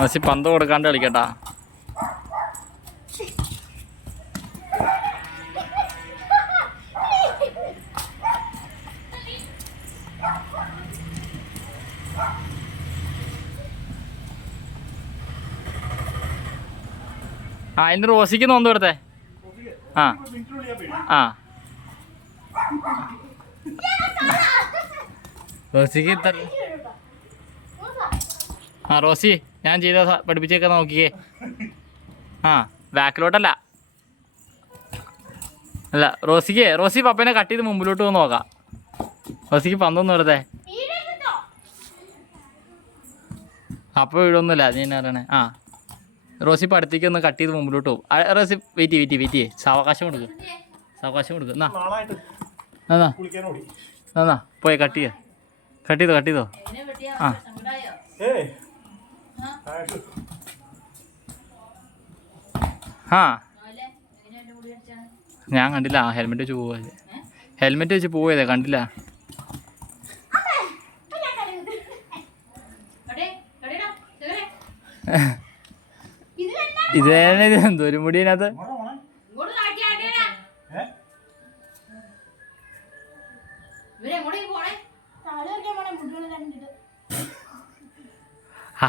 Rossi പന്ത് കൊടുക്കാണ്ട് കളിക്കട്ടാ. അതിന് റോസിക്ക് നോമ്പ് കൊടുത്തേ. ആ ആ റോസിക്ക് ആ റോസി ഞാൻ ചെയ്ത പഠിപ്പിച്ചേക്കെ നോക്കിക്കേ. ആ ബാക്കിലോട്ടല്ല അല്ല റോസി പപ്പനെ കട്ട് ചെയ്ത് മുമ്പിലോട്ട് വന്ന് നോക്കാം. റോസിക്ക് പന്തൊന്നും എടുത്തേ. അപ്പോൾ വീഴൊന്നുമില്ല നീ എന്നാ പറയണേ. ആ റോസി പഠിത്തേക്ക് ഒന്ന് കട്ട് ചെയ്ത് മുമ്പിലോട്ട് പോകും. റോസി വെയിറ്റ് ചെയ്യേ. സാവകാശം കൊടുക്കും എന്നാ എന്നാ പോയി കട്ട് ചെയ്തോ. ആ ആ ഞാൻ കണ്ടില്ല. ഹെൽമെറ്റ് വെച്ച് പോവല്ലേ കണ്ടില്ല. ഇത് എന്തോ ഒരു മുടിനകത്ത്. ആ